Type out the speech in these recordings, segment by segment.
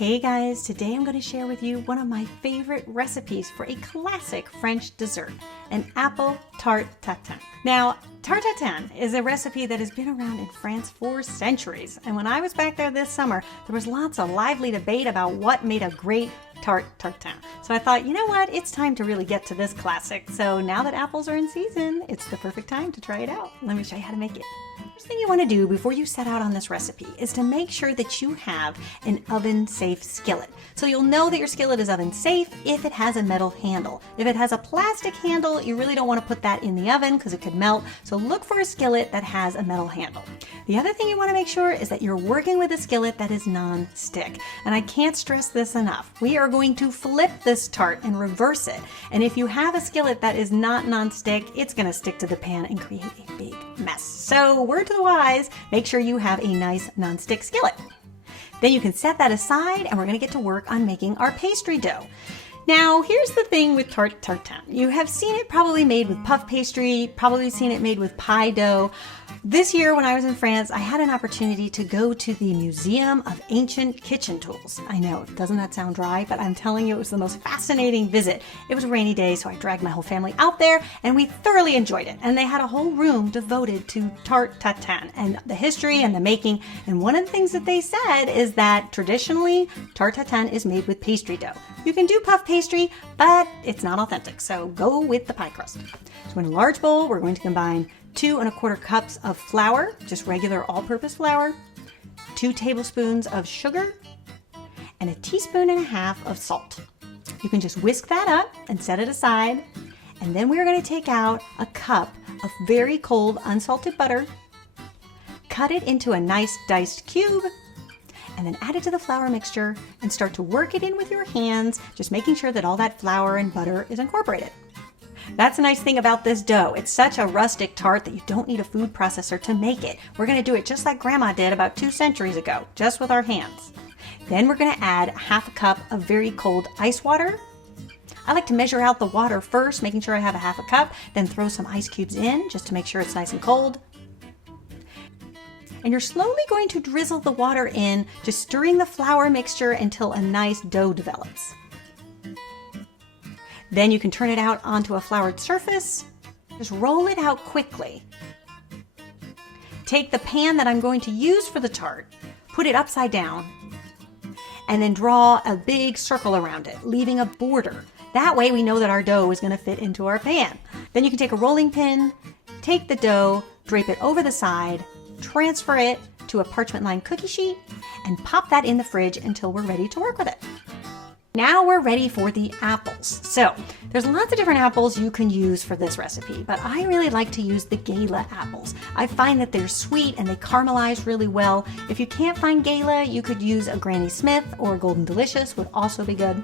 Hey guys, today I'm going to share with you one of my favorite recipes for a classic French dessert, an apple tarte tatin. Now, tarte tatin is a recipe that has been around in France for centuries, and when I was back there this summer, there was lots of lively debate about what made a great tarte tatin. So I thought, you know what, it's time to really get to this classic. So now that apples are in season, it's the perfect time to try it out. Let me show you how to make it. First thing you want to do before you set out on this recipe is to make sure that you have an oven-safe skillet. So you'll know that your skillet is oven-safe if it has a metal handle. If it has a plastic handle, you really don't want to put that in the oven because it could melt. So look for a skillet that has a metal handle. The other thing you want to make sure is that you're working with a skillet that is non-stick. And I can't stress this enough. We are going to flip this tart and reverse it. And if you have a skillet that is not non-stick, it's going to stick to the pan and create a big mess. So word to the wise, make sure you have a nice non-stick skillet. Then you can set that aside and we're going to get to work on making our pastry dough. Now, here's the thing with tarte tatin. You have seen it probably made with puff pastry, probably seen it made with pie dough. This year when I was in France, I had an opportunity to go to the Museum of Ancient Kitchen Tools. I know, doesn't that sound dry? But I'm telling you, it was the most fascinating visit. It was a rainy day, so I dragged my whole family out there and we thoroughly enjoyed it. And they had a whole room devoted to tarte tatin and the history and the making. And one of the things that they said is that traditionally, tarte tatin is made with pastry dough. You can do puff pastry, but it's not authentic, so go with the pie crust. So in a large bowl, we're going to combine 2 1/4 cups of flour, just regular all-purpose flour, 2 tablespoons of sugar, and 1.5 teaspoons of salt. You can just whisk that up and set it aside, and then we're going to take out a cup of very cold unsalted butter, cut it into a nice diced cube, and then add it to the flour mixture and start to work it in with your hands, just making sure that all that flour and butter is incorporated. That's a nice thing about this dough. It's such a rustic tart that you don't need a food processor to make it. We're going to do it just like Grandma did about 2 centuries ago, just with our hands. Then we're going to add 1/2 cup of very cold ice water. I like to measure out the water first, making sure I have 1/2 cup, then throw some ice cubes in just to make sure it's nice and cold. And you're slowly going to drizzle the water in, just stirring the flour mixture until a nice dough develops. Then you can turn it out onto a floured surface. Just roll it out quickly. Take the pan that I'm going to use for the tart, put it upside down, and then draw a big circle around it, leaving a border. That way we know that our dough is going to fit into our pan. Then you can take a rolling pin, take the dough, drape it over the side, transfer it to a parchment-lined cookie sheet, and pop that in the fridge until we're ready to work with it. Now we're ready for the apples. So there's lots of different apples you can use for this recipe, but I really like to use the gala apples. I find that they're sweet and they caramelize really well. If you can't find gala, you could use a Granny Smith or a Golden Delicious would also be good.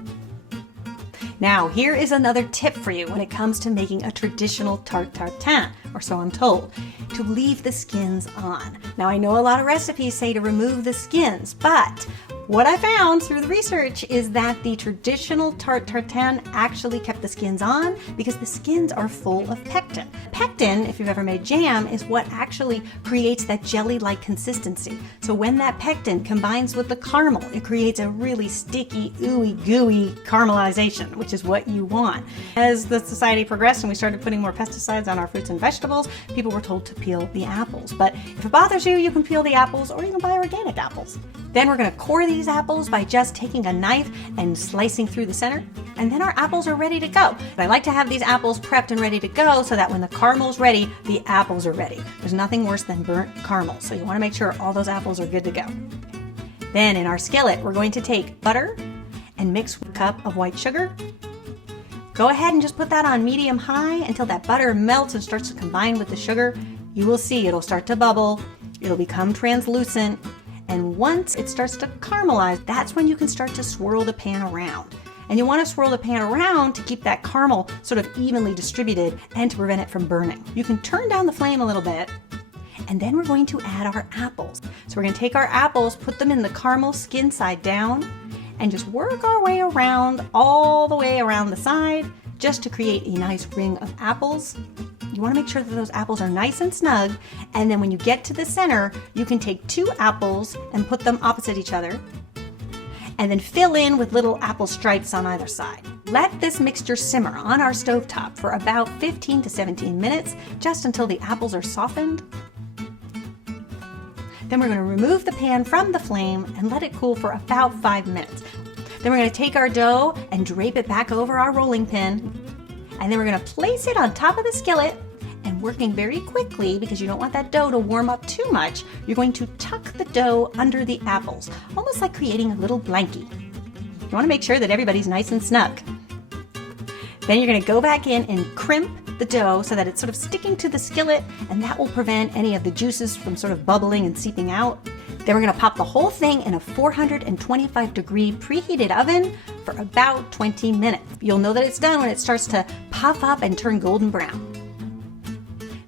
Now, here is another tip for you when it comes to making a traditional tarte tatin, or so I'm told, to leave the skins on. Now, I know a lot of recipes say to remove the skins, but what I found through the research is that the traditional tarte tatin actually kept the skins on because the skins are full of pectin. Pectin, if you've ever made jam, is what actually creates that jelly-like consistency. So when that pectin combines with the caramel, it creates a really sticky, ooey gooey caramelization, which is what you want. As the society progressed and we started putting more pesticides on our fruits and vegetables, people were told to peel the apples. But if it bothers you, you can peel the apples or you can buy organic apples. Then we're going to core these apples by just taking a knife and slicing through the center, and then our apples are ready to go. I like to have these apples prepped and ready to go so that when the caramel's ready, the apples are ready. There's nothing worse than burnt caramel, so you want to make sure all those apples are good to go. Then in our skillet, we're going to take butter and mix 1 cup of white sugar. Go ahead and just put that on medium-high until that butter melts and starts to combine with the sugar. You will see it'll start to bubble, it'll become translucent, and once it starts to caramelize, that's when you can start to swirl the pan around. And you want to swirl the pan around to keep that caramel sort of evenly distributed and to prevent it from burning. You can turn down the flame a little bit, and then we're going to add our apples. So we're going to take our apples, put them in the caramel skin side down, and just work our way around all the way around the side just to create a nice ring of apples. You want to make sure that those apples are nice and snug, and then when you get to the center, you can take 2 apples and put them opposite each other, and then fill in with little apple stripes on either side. Let this mixture simmer on our stovetop for about 15 to 17 minutes, just until the apples are softened. Then we're going to remove the pan from the flame and let it cool for about 5 minutes. Then we're going to take our dough and drape it back over our rolling pin. And then we're going to place it on top of the skillet, and working very quickly, because you don't want that dough to warm up too much, you're going to tuck the dough under the apples, almost like creating a little blankie. You want to make sure that everybody's nice and snug. Then you're going to go back in and crimp the dough so that it's sort of sticking to the skillet, and that will prevent any of the juices from sort of bubbling and seeping out. Then we're going to pop the whole thing in a 425 degree preheated oven for about 20 minutes. You'll know that it's done when it starts to puff up and turn golden brown.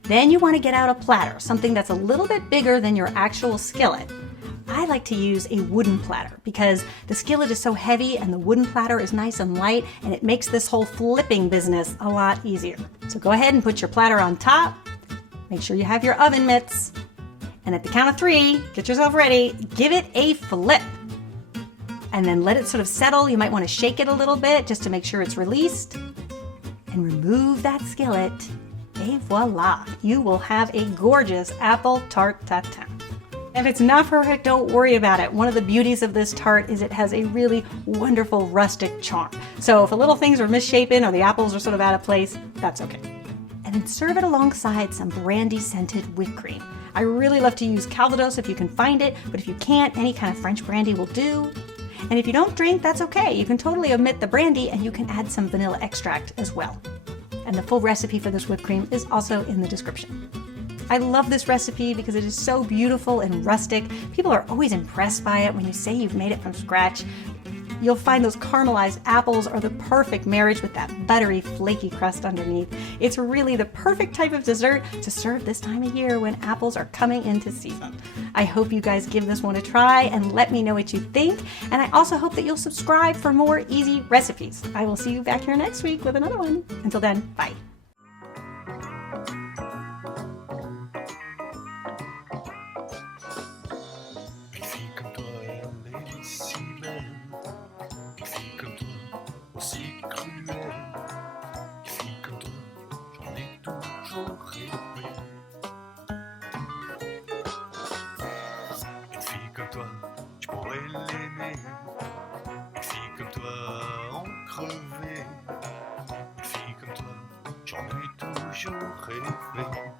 Then you want to get out a platter, something that's a little bit bigger than your actual skillet. I like to use a wooden platter because the skillet is so heavy and the wooden platter is nice and light, and it makes this whole flipping business a lot easier. So go ahead and put your platter on top. Make sure you have your oven mitts. And at the count of 3, get yourself ready, give it a flip. And then let it sort of settle. You might want to shake it a little bit just to make sure it's released. And remove that skillet. Et voila! You will have a gorgeous apple tart tatin. If it's not perfect, don't worry about it. One of the beauties of this tart is it has a really wonderful rustic charm. So if the little things are misshapen or the apples are sort of out of place, that's okay. And then serve it alongside some brandy-scented whipped cream. I really love to use Calvados if you can find it, but if you can't, any kind of French brandy will do. And if you don't drink, that's okay. You can totally omit the brandy and you can add some vanilla extract as well. And the full recipe for this whipped cream is also in the description. I love this recipe because it is so beautiful and rustic. People are always impressed by it when you say you've made it from scratch. You'll find those caramelized apples are the perfect marriage with that buttery, flaky crust underneath. It's really the perfect type of dessert to serve this time of year when apples are coming into season. I hope you guys give this one a try and let me know what you think. And I also hope that you'll subscribe for more easy recipes. I will see you back here next week with another one. Until then, bye. Tu pourrais l'aimer. Une fille comme toi en crever. Une fille comme toi, j'en ai toujours rêvé.